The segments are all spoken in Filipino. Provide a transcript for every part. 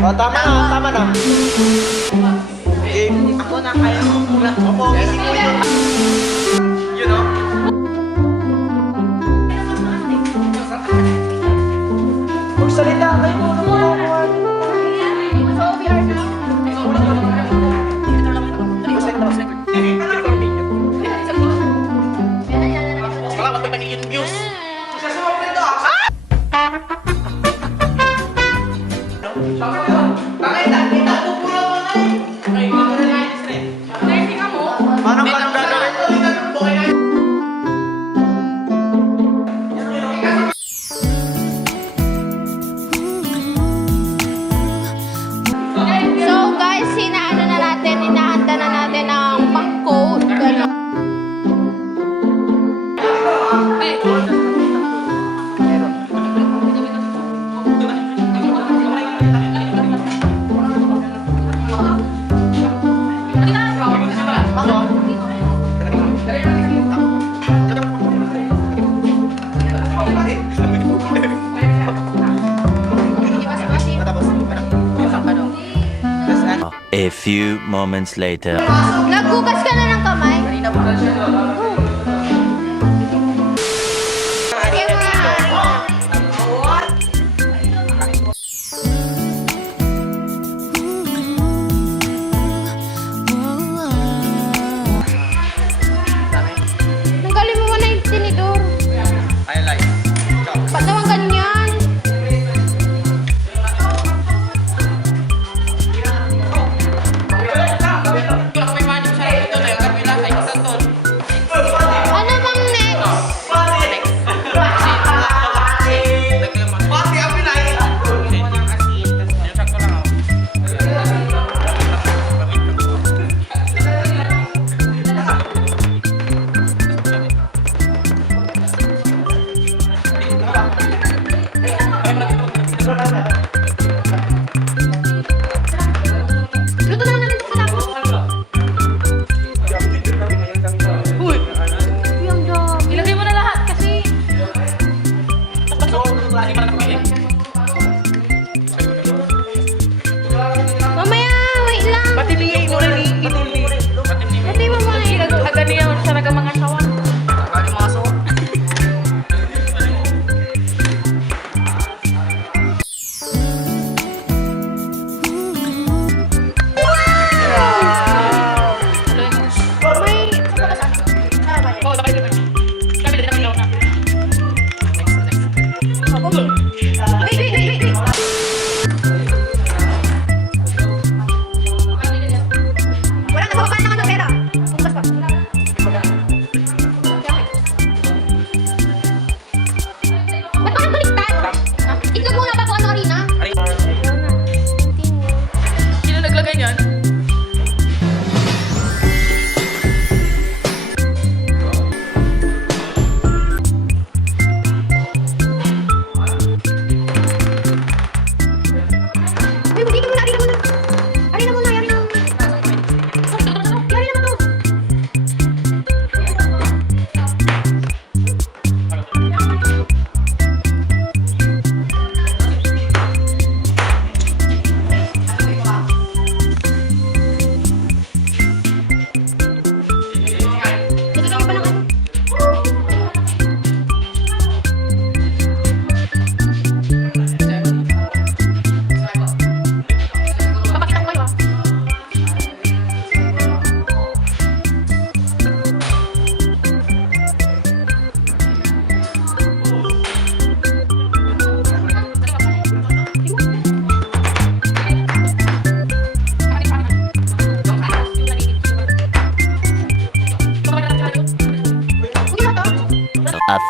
Oh, tama na. Ako na kaya mo. Opo, gising mo yun. You know? Magsalita kayo mo. So, we are now. Salamat may magiging views. Paano gagawin? So guys, inahanda na natin ang pang-coat. A few moments later. Naghugas ka na ng kamay? Tanggalin mo na yung tinidor. Ba't naman ganyan?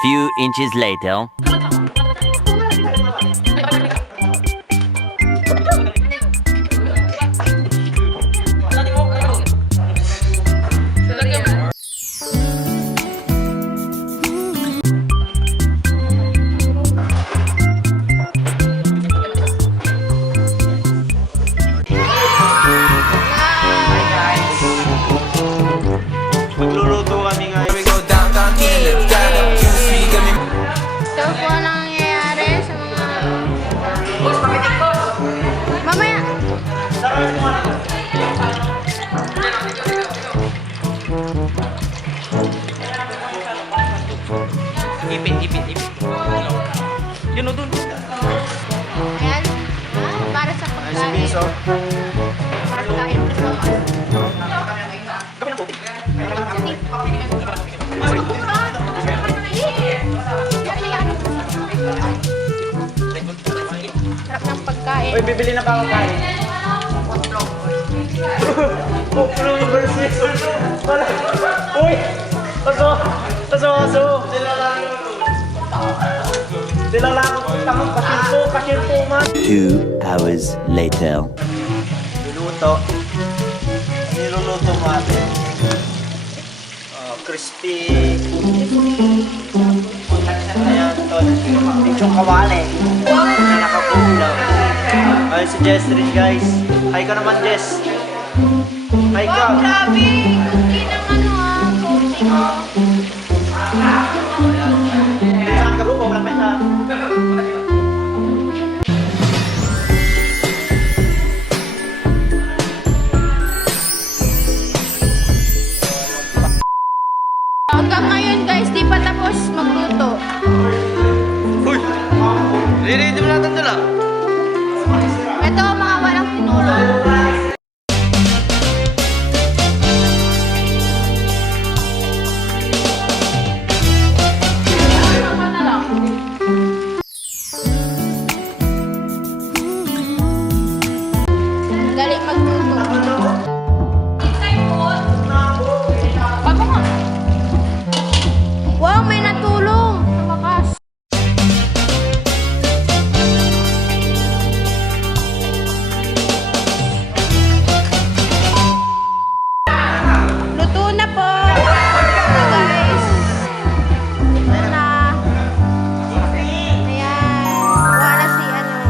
few inches later. Magluluto kami ngayon. Ito po ang nangyayari sa mga... Mamaya! Ipit. Yun o dun. Ayan. Para sa Ay, si pagkain. Miso. Pagkain ko sa sarap ng pagkain. Uy, bibili na pa ako kain. Koplo versus. Uy! Aso! Sila lang. Tangang kasir po man. 2 hours later. Niluluto mo atin. Crispy. Ayan, tol. Lechong kawali. Na nakakulaw. Ayun si Jess rin, guys. Hi ka naman, Jess. Hi ka. Wow, grabe! Kunti ng coating. Saan ka po? Wala pa. Hanggang ngayon guys, di pa tapos magluto. Uy! Ready mo natin dala. Ito ang mga walang tinulong. Galing magluto. Ako nga. Wow, may natulong. Nakakas. Luto na po. Ito guys. Luto na. Ayan. Kuha na si ano.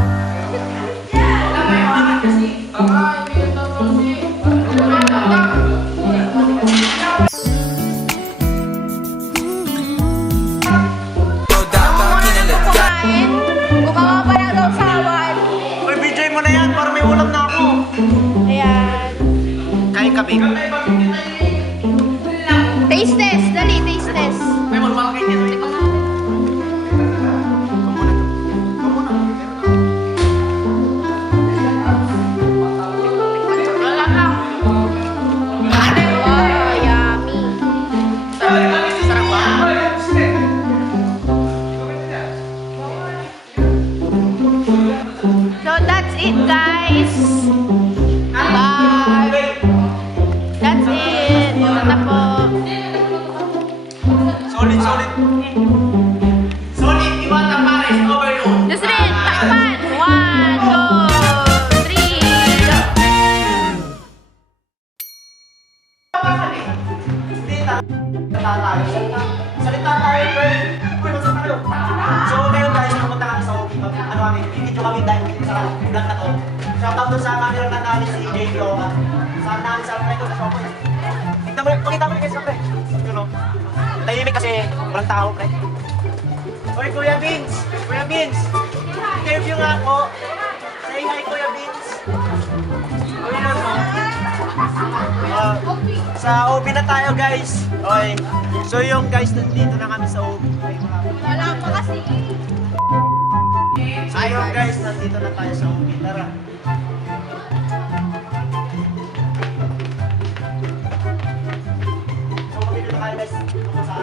Kumain. Gumawa pa ng sausawan. Uy, BJ mo na yan para may ulam na ako. Ayan. Kain kami. Taste test. Dali, taste test. May malaki niya. Wow, yummy. So that's it guys. Bye. That's it. Ito na po. Solid. Solid, Iwata Paris, overload. Just rin, takpan. 1, 2, 3, go. Salita tayo, friend. Uy, basta tayo. So, ngayon guys, pumunta kami sa ano kami, video kami dahil sa vlog na to. Shout out doon sa camera na namin si JB Oka. Saan namin sa friend ko sa shop. Tignan mo, pakita mo guys, friend. Yun o. Tahimik kasi walang tao, friend. Uy, Kuya Vince! Kuya Vince! Interview nga ako. Say hi, Kuya Vince. Uy, yun o. Sa OB na tayo guys. Okay. So yung guys, nandito na kami sa OB. Wala pa kasi. So yung guys, nandito na tayo sa OB. Tara. So kami na tayo guys. Ako sa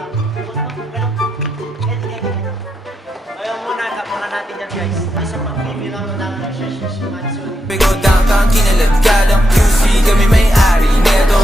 Ayun muna natin yan guys. Isa pang bibilang mo namin ng Shish Matsu. We go downtown, kinalat ka lang QC, kami may-ari neto.